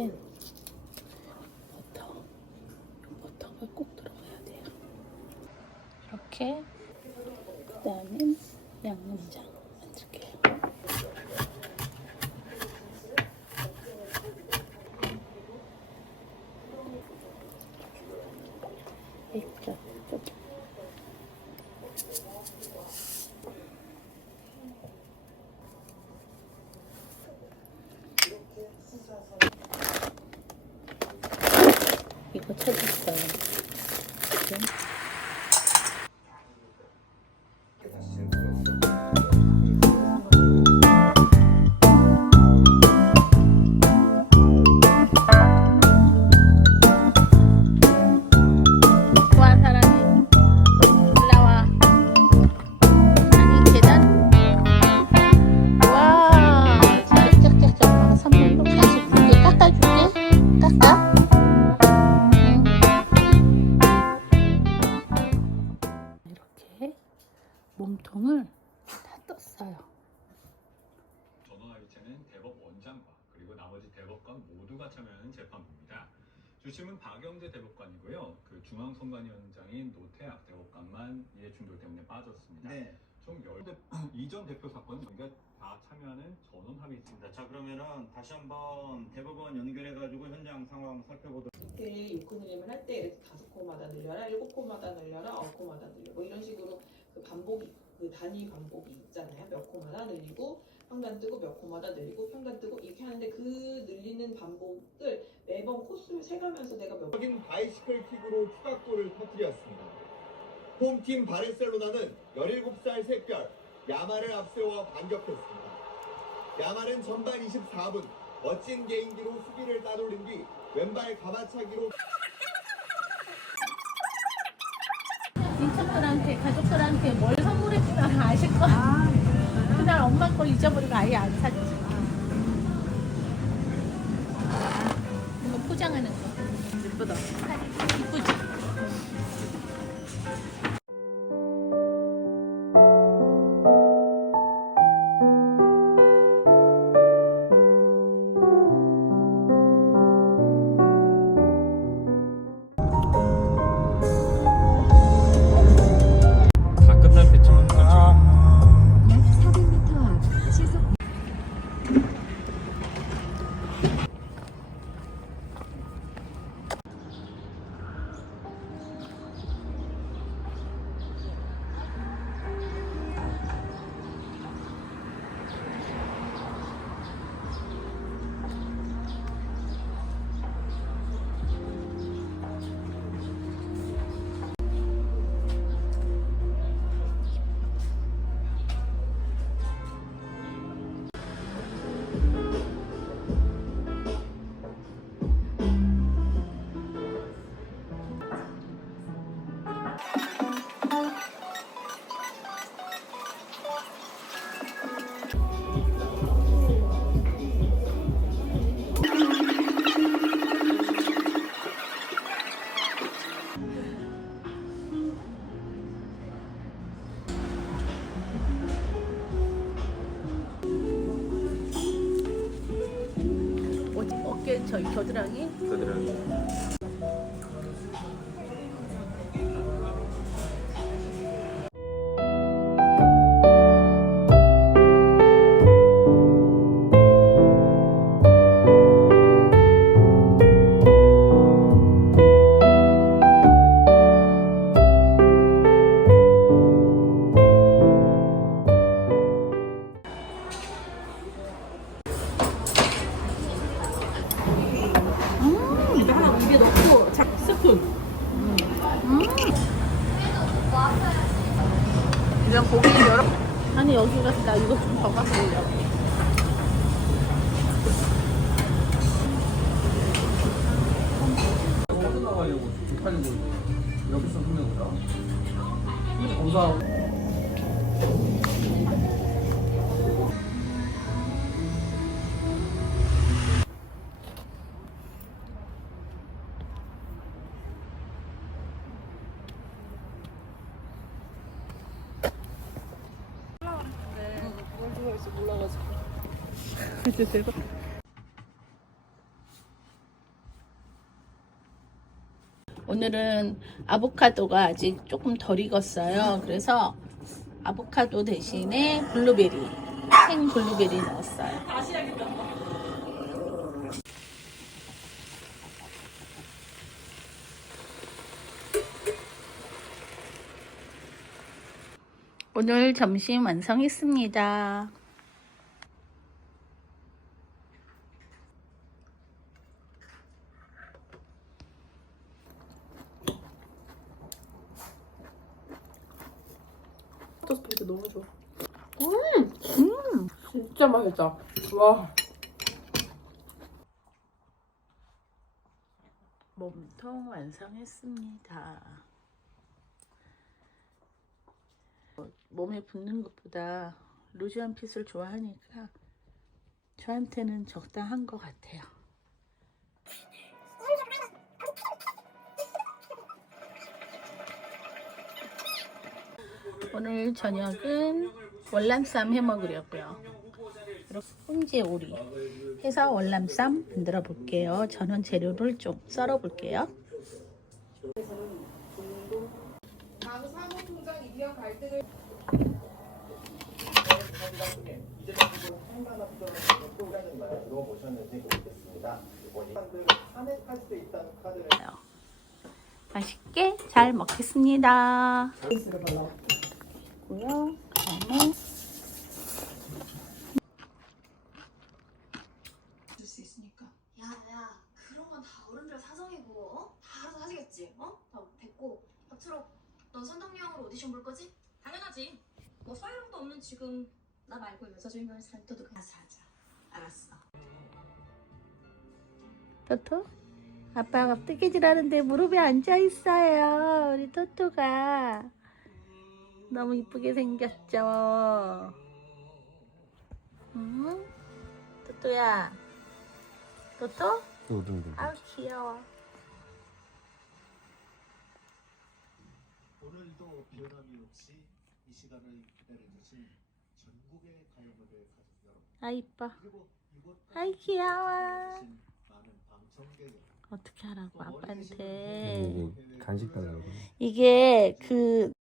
땐 버터, 버터가 꼭 들어가야 돼요. 이렇게 그다음엔 양념장 만들게요. 액젓 조금. 지금. 전원합의체는 대법 원장과 그리고 나머지 대법관 모두가 참여하는 재판부입니다. 주심은 박영재 대법관이고요. 그 중앙선관위원장인 노태학 대법관만 이해 충돌 때문에 빠졌습니다. 네. 총 10대 이전 대표 사건은 우리가 다 참여하는 전원 합의체입니다. 자 그러면은 다시 한번 대법원 연결해가지고 현장 상황 살펴보도록. 이렇게 6코너림을 할 때 이렇게 다섯 코마다 늘려라, 일곱 코마다 늘려라, 아홉 코마다 늘려 뭐 이런 식으로 그 반복이 그 단위 반복이 있잖아요. 몇 코마다 늘리고 평단 뜨고 몇 코마다 늘리고 평단 뜨고 이렇게 하는데 그 늘리는 반복을 매번 코스를 세가면서 내가 몇 적인 바이시클 킥으로 추가골을 터뜨렸습니다. 홈팀 바르셀로나는 17살 샛별 야말을 앞세워 반격했습니다. 야말은 전반 24분 멋진 개인기로 수비를 따돌린 뒤 왼발 가마차기로 친척들한테 가족들한테 뭘 선물했지나 아실 거야 그날 엄마 걸 잊어버리고 아예 안 샀지. 이거 포장하는 거. 예쁘다. 이쁘지 어디 어깨 저기 겨드랑이? 이 여기 가서 나 이거 좀 더 갖고 오려고 어디 나가려 어디가 있어 몰라가지고. 대박. 오늘은 아보카도가 아직 조금 덜 익었어요. 그래서 아보카도 대신에 블루베리, 생 블루베리 넣었어요. 다시 하겠다. 오늘 점심 완성했습니다. 너무 좋아. 음, 음, 진짜 맛있다. 와. 몸통 완성했습니다. 몸에 붙는 것보다 루즈한 핏을 좋아하니까 저한테는 적당한 것 같아요. 오늘 저녁은 월남쌈 해 먹으려고요. 그리고 훈제 오리 해서 월남쌈 만들어 볼게요. 저는 재료를 좀 썰어 볼게요. 맛있게 잘 먹겠습니다. 고요. 그다음에 줄수 있으니까. 야, 야, 그런 건 다 어른들 사정이고, 어? 다 알아서 하시겠지, 어? 다 됐고. 앞으로 넌 선덕여왕으로 오디션 볼 거지? 당연하지. 뭐 없는 지금 나 말고 여자 주인공을 살 때도 가서 하자. 알았어. 토토? 아빠가 뜨개질하는데 무릎에 앉아 있어요. 우리 토토가 너무 이쁘게 생겼죠. 응? 토토야. 토토? 아우 귀여워. 오늘도 변함이 없이 이 시간을 기다려주신 전국의 가요노래 가족 여러분 아 이뻐. 그리고 이곳 아이 귀여워. 많은 방청객 여러분 어떻게 하라고 아빠한테. 분들, 해외 간식 달라고. 이게 그